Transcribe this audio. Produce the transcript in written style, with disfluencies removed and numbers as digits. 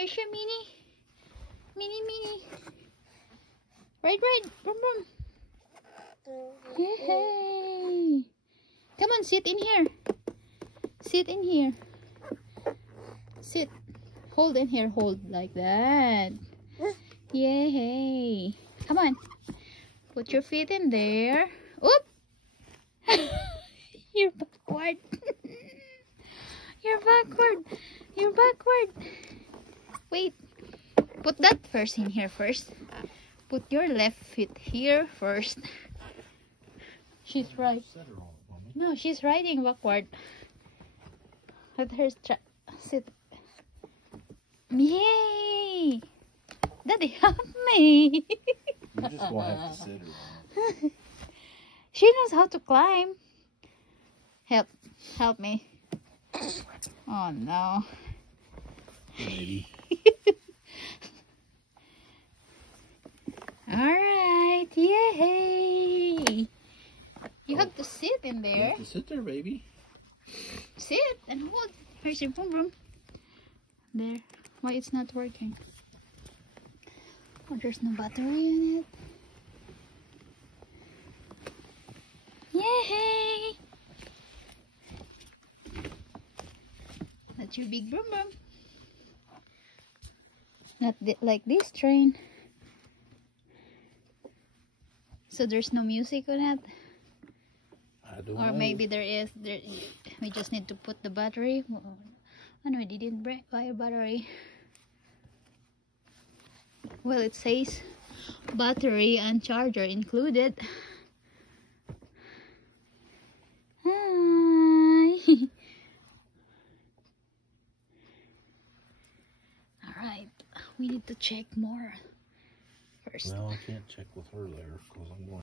Here's your Mini. Mini. Right. Boom. Yay. Come on, sit in here. Sit in here. Sit. Hold in here. Hold like that. Yay. Come on. Put your feet in there. Oop. You're backward. You're backward. Wait. Put that first in here first. Put your left foot here first. She's right. No, she's riding backward. Let her sit. Yay! Daddy, help me. You just won't have to sit her. She knows how to climb. Help me. Oh no. Maybe. Alright, yay! You have to sit in You there. have to sit there, baby. Sit and hold. Here's your boom. There. Why it's not working? Oh, there's no battery in it. Yay! That's your big boom. Not like this train. So there's no music on it? I don't Or know. maybe there is. We just need to put the battery. Oh no, we didn't buy a battery. Well, it says battery and charger included. Hi. Alright, we need to check more first. Well, I can't check with her there because I'm going.